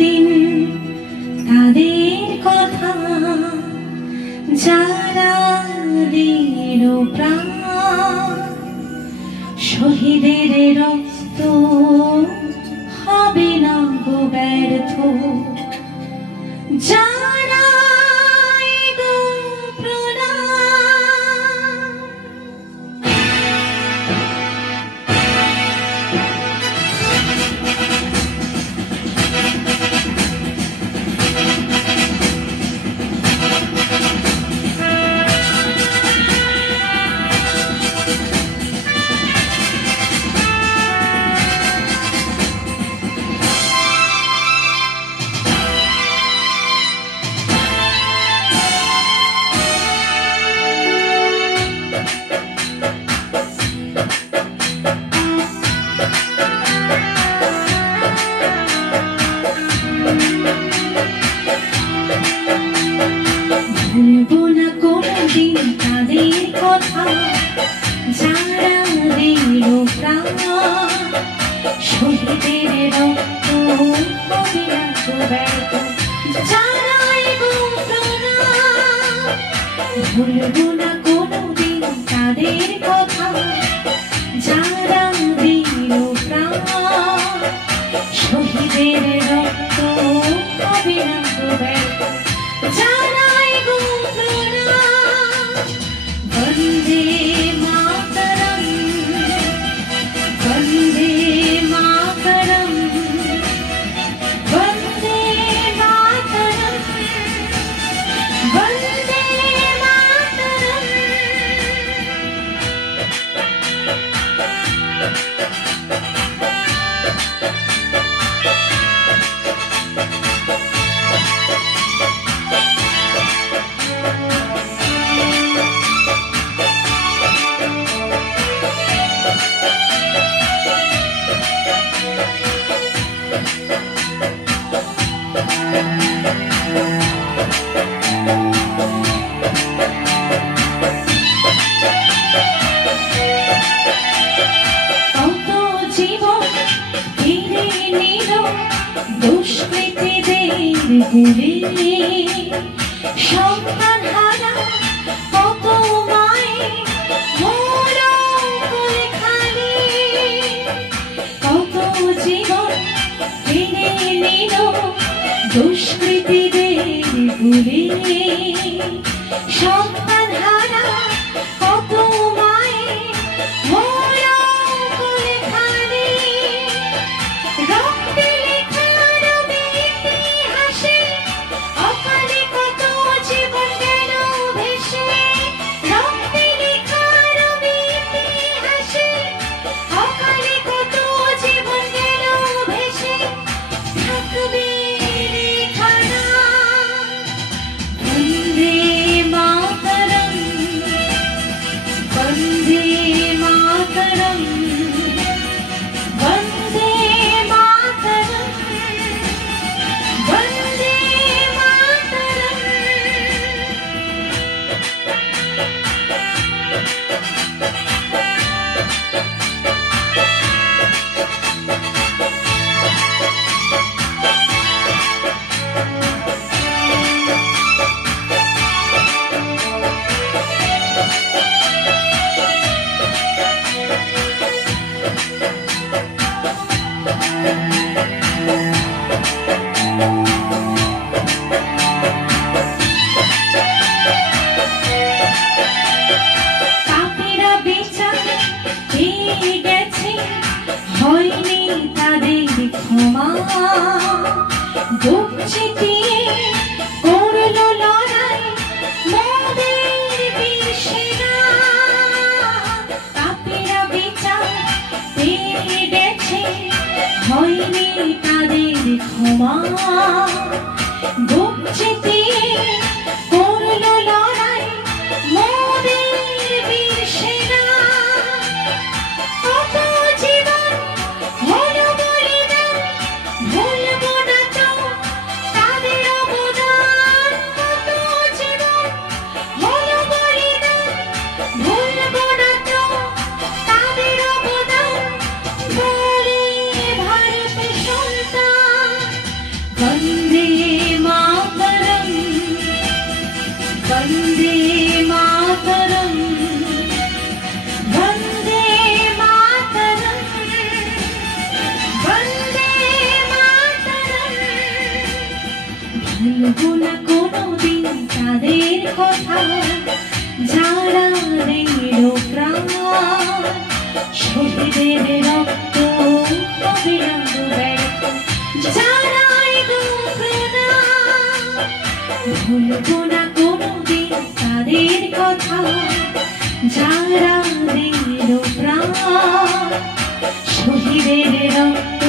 কোনোদিন তাদের কথা যারা দিল প্রাণ, শহীদের রক্ত হবে না গো ব্যর্থ, যারা গো প্রণাম। ভুলবো না কোনোদিন তাদের কথা যারা দিল প্রাণ, শহীদের রক্ত হবে না গো ব্যর্থ, যারা গো প্রণাম। ভুলবো না কোনোদিন তাদের কথা যারা দিল প্রাণ, শহীদের রক্ত হবে না গো ব্যর্থ, যারা গো প্রণাম। বন্দে মাতরম, বন্দে মাতরম, বন্দে মাতরম, বন্দে মাতরম। কত জীবন ফিরে নিল দুষ্কৃতীদের গুলি, সন্তান হারা কত মায়ের হলো কোলে খালি। কত জীবন ফিরে নিল দুষ্কৃতীদের গুলি, সন্তান হারা কত মায়ের হলো কোলে খালি। রক্তে লেখা রবে ইতিহাসে অকালে কত জীবন গেল ভেসে। রক্তে লেখা রবে ইতিহাসে অকালে কত জীবন গেল ভেসে। থাকবে লেখা নাম বন্দে মাতরম, বন্দে মাতরম, বন্দে মাতরম, বন্দে মাতরম। পাপীরা বিচার পেয়ে গেছে, হয়নি তাদের ক্ষমা। বুক চিতিয়ে করলো লড়াই মোদের বীর সেনা। পাপীরা বিচার পেয়ে গেছে, হয়নি তাদের ক্ষমা। বুক চিতিয়ে করলো লড়াই মোদের বীর সেনা। কত জীবন হলো বলিদান, ভুলবো না তো তাদের অবদান। কত জীবন হলো বলিদান, ভুলবো না তো তাদের অবদান। বলে ভারত সন্তান শহীদের রক্ত হবে না ব্যর্থ, যারাই গো প্রাণ। ভুলবো না কোনোদিন তাদের কথা, যারা দিল প্রাণ। শহীদের রক্ত